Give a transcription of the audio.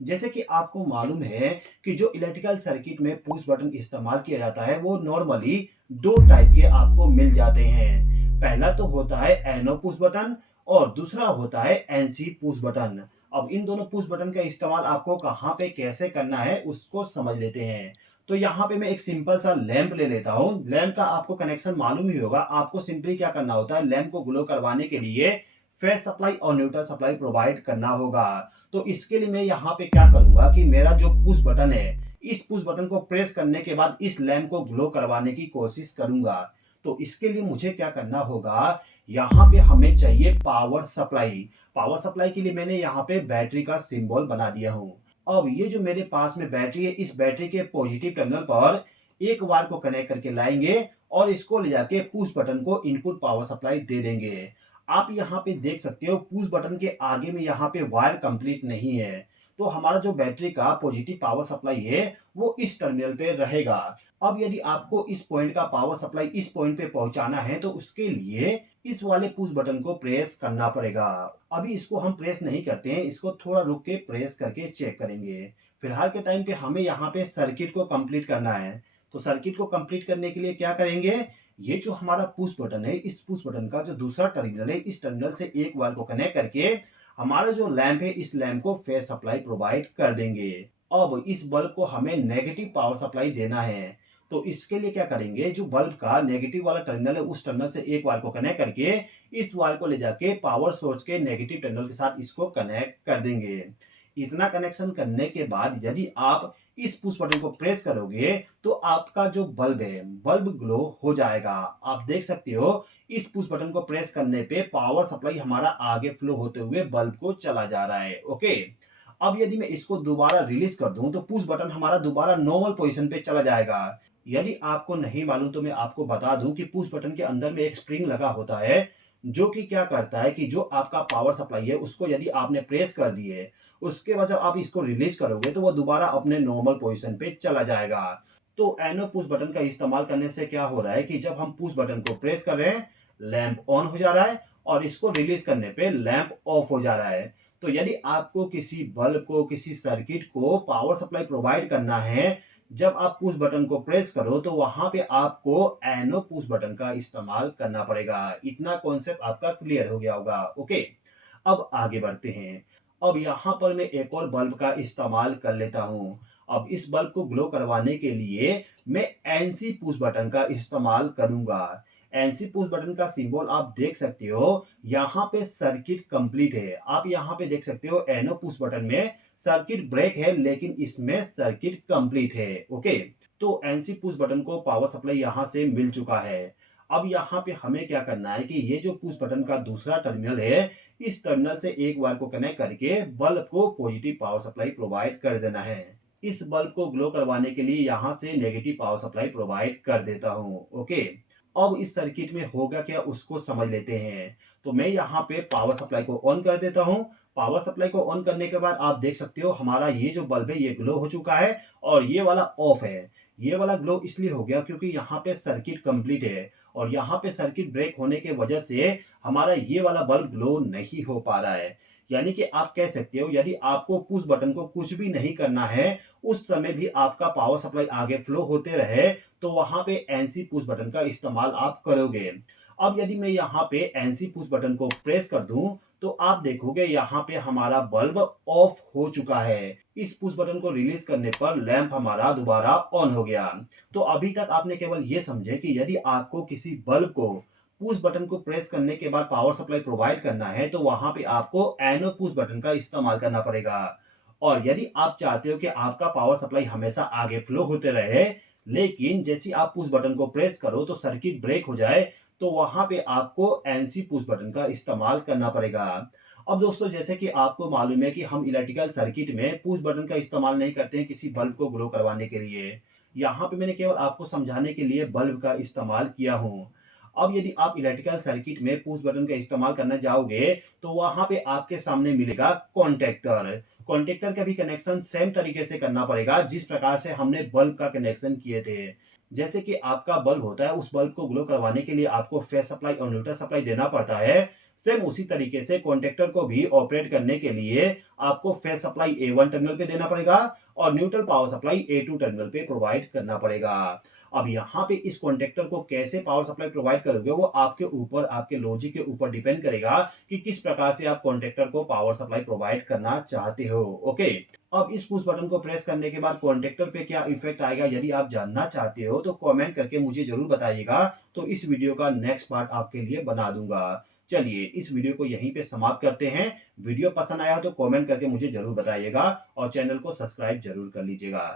जैसे कि आपको मालूम है कि जो इलेक्ट्रिकल सर्किट में पुश बटन इस्तेमाल किया जाता है वो नॉर्मली 2 टाइप के आपको मिल जाते हैं। पहला तो होता है एनो पुश बटन और दूसरा होता है एनसी पुश बटन। अब इन दोनों पुश बटन का इस्तेमाल आपको कहाँ पे कैसे करना है उसको समझ लेते हैं। तो यहाँ पे मैं एक सिंपल सा लैंप ले लेता हूँ। लैंप का आपको कनेक्शन मालूम ही होगा। आपको सिंपली क्या करना होता है, लैंप को ग्लो करवाने के लिए फेस सप्लाई और न्यूट्रल सप्लाई प्रोवाइड करना होगा। तो इसके लिए मैं यहाँ पे क्या करूंगा कि मेरा जो पुश बटन है, इस पुश बटन को प्रेस करने के बाद इस लैंप को ग्लो करवाने की कोशिश करूंगा। तो इसके लिए मुझे क्या करना होगा, यहाँ पे हमें चाहिए पावर सप्लाई। पावर सप्लाई के लिए मैंने यहाँ पे बैटरी का सिंबल बना दिया हूँ। अब ये जो मेरे पास में बैटरी है, इस बैटरी के पॉजिटिव टर्मिनल पर एक वायर को कनेक्ट करके लाएंगे और इसको ले जाके पुश बटन को इनपुट पावर सप्लाई दे देंगे। आप यहाँ पे देख सकते हो पुश बटन के आगे में यहाँ पे वायर कंप्लीट नहीं है। तो हमारा जो बैटरी का पॉजिटिव पावर सप्लाई है वो इस टर्मिनल पे रहेगा। अब यदि आपको इस पॉइंट का पावर सप्लाई इस पॉइंट पे पहुंचाना है तो उसके लिए इस वाले पुश बटन को प्रेस करना पड़ेगा। अभी इसको हम प्रेस नहीं करते हैं, इसको थोड़ा रुक के प्रेस करके चेक करेंगे। फिलहाल के टाइम पे हमें यहाँ पे सर्किट को कंप्लीट करना है। तो सर्किट को कंप्लीट करने के लिए क्या करेंगे, ये जो हमारा पुश बटन है, इस पुश बटन का जो दूसरा टर्मिनल है, इस टर्मिनल से एक वायर को कनेक्ट करके हमारा जो लैंप है, इस लैंप को फेस सप्लाई प्रोवाइड कर देंगे। अब इस बल्ब को हमें नेगेटिव पावर सप्लाई देना है। तो इसके लिए क्या करेंगे, जो बल्ब का नेगेटिव वाला टर्मिनल है, उस टर्मिनल से एक वायर को कनेक्ट करके इस वायर को ले जाके पावर सोर्स के नेगेटिव टर्मिनल के साथ इसको कनेक्ट कर देंगे। इतना कनेक्शन करने के बाद यदि आप इस पुश बटन को प्रेस करोगे तो आपका जो बल्ब है, बल्ब ग्लो हो जाएगा। आप देख सकते हो इस पुश बटन को प्रेस करने पे पावर सप्लाई हमारा आगे फ्लो होते हुए बल्ब को चला जा रहा है। ओके, अब यदि मैं इसको दोबारा रिलीज कर दूं तो पुश बटन हमारा दोबारा नॉर्मल पोजीशन पे चला जाएगा। यदि आपको नहीं मालूम तो मैं आपको बता दूं कि पुश बटन के अंदर में एक स्प्रिंग लगा होता है, जो कि क्या करता है कि जो आपका पावर सप्लाई है उसको यदि आपने प्रेस कर दिए, उसके बाद जब आप इसको रिलीज करोगे तो वो दोबारा अपने नॉर्मल पोजीशन पे चला जाएगा। तो एनो पुश बटन का इस्तेमाल करने से क्या हो रहा है कि जब हम पुश बटन को प्रेस कर रहे हैं, लैंप ऑन हो जा रहा है और इसको रिलीज करने पे लैंप ऑफ हो जा रहा है। तो यदि आपको किसी बल्ब को, किसी सर्किट को पावर सप्लाई प्रोवाइड करना है, जब आप पुश बटन को प्रेस करो तो वहां पे आपको एनो पुश बटन का इस्तेमाल करना पड़ेगा। इतना कॉन्सेप्ट आपका क्लियर हो गया होगा। ओके, अब आगे बढ़ते हैं। अब यहाँ पर मैं एक और बल्ब का इस्तेमाल कर लेता हूँ। अब इस बल्ब को ग्लो करवाने के लिए मैं एनसी पुश बटन का इस्तेमाल करूंगा। एनसी पुश बटन का सिंबल आप देख सकते हो, यहाँ पे सर्किट कंप्लीट है। आप यहाँ पे देख सकते हो एनो पुश बटन में सर्किट ब्रेक है लेकिन इसमें सर्किट कंप्लीट है। ओके, तो एनसी पुश बटन को पावर सप्लाई यहाँ से मिल चुका है। अब यहाँ पे हमें क्या करना है कि ये जो पुश बटन का दूसरा टर्मिनल है, इस टर्मिनल से एक वायर को कनेक्ट करके बल्ब को पॉजिटिव पावर सप्लाई प्रोवाइड कर देना है। इस बल्ब को ग्लो करवाने के लिए यहाँ से नेगेटिव पावर सप्लाई प्रोवाइड कर देता हूँ। ओके, अब इस सर्किट में होगा क्या उसको समझ लेते हैं। तो मैं यहाँ पे पावर सप्लाई को ऑन कर देता हूँ। पावर सप्लाई को ऑन करने के बाद आप देख सकते हो हमारा ये जो बल्ब है ये ग्लो हो चुका है और ये वाला ऑफ है। ये वाला ग्लो इसलिए हो गया क्योंकि यहाँ पे सर्किट कंप्लीट है और यहाँ पे सर्किट ब्रेक होने के वजह से हमारा ये वाला बल्ब ग्लो नहीं हो पा रहा है। यानी कि आप कह सकते हो यदि आपको पुश बटन को कुछ भी नहीं करना है, उस समय भी आपका पावर सप्लाई आगे फ्लो होते रहे, तो वहां पे एनसी पुश बटन का इस्तेमाल आप करोगे। अब यदि मैं यहाँ पे एनसी पुश बटन को प्रेस कर दूं तो आप देखोगे यहाँ पे हमारा बल्ब ऑफ हो चुका है। इस पुश बटन को रिलीज करने पर लैंप हमारा दोबारा ऑन हो गया। तो अभी तक आपने केवल ये समझे कि यदि आपको किसी बल्ब को पुश बटन को प्रेस करने के बाद पावर सप्लाई प्रोवाइड करना है तो वहां पे आपको एनो पुश बटन का इस्तेमाल करना पड़ेगा। और यदि आप चाहते हो कि आपका पावर सप्लाई हमेशा आगे फ्लो होते रहे, लेकिन जैसे आप पुश बटन को प्रेस करो तो सर्किट ब्रेक हो जाए, तो वहां पे आपको एनसी पुश बटन का इस्तेमाल करना पड़ेगा। अब दोस्तों, जैसे कि आपको मालूम है कि हम इलेक्ट्रिकल सर्किट में पुश बटन का इस्तेमाल नहीं करते हैं किसी बल्ब को ग्लो करवाने के लिए। यहाँ पे मैंने केवल आपको समझाने के लिए बल्ब का इस्तेमाल किया हूँ। अब यदि आप इलेक्ट्रिकल सर्किट में पुश बटन का इस्तेमाल करना चाहोगे तो वहां पे आपके सामने मिलेगा कॉन्टेक्टर। कॉन्टेक्टर का भी कनेक्शन सेम तरीके से करना पड़ेगा जिस प्रकार से हमने बल्ब का कनेक्शन किए थे। जैसे कि आपका बल्ब होता है, उस बल्ब को ग्लो करवाने के लिए आपको फेस सप्लाई और न्यूट्रल सप्लाई देना पड़ता है। सेम उसी तरीके से कॉन्टैक्टर को भी ऑपरेट करने के लिए आपको फेस सप्लाई A1 टर्मिनल पे देना पड़ेगा और neutral power supply A2 terminal पे प्रोवाइड करना पड़ेगा। अब यहाँ पे इस कॉन्टैक्टर को कैसे पावर सप्लाई प्रोवाइड करोगे वो आपके ऊपर, आपके लॉजिक के ऊपर डिपेंड करेगा कि किस प्रकार से आप कॉन्टैक्टर को पावर सप्लाई प्रोवाइड करना चाहते हो। ओके, अब इस पुश बटन को प्रेस करने के बाद कॉन्टैक्टर पे क्या इफेक्ट आएगा, यदि आप जानना चाहते हो तो कमेंट करके मुझे जरूर बताइएगा, तो इस वीडियो का नेक्स्ट पार्ट आपके लिए बना दूंगा। चलिए इस वीडियो को यहीं पे समाप्त करते हैं। वीडियो पसंद आया तो कमेंट करके मुझे जरूर बताइएगा और चैनल को सब्सक्राइब जरूर कर लीजिएगा।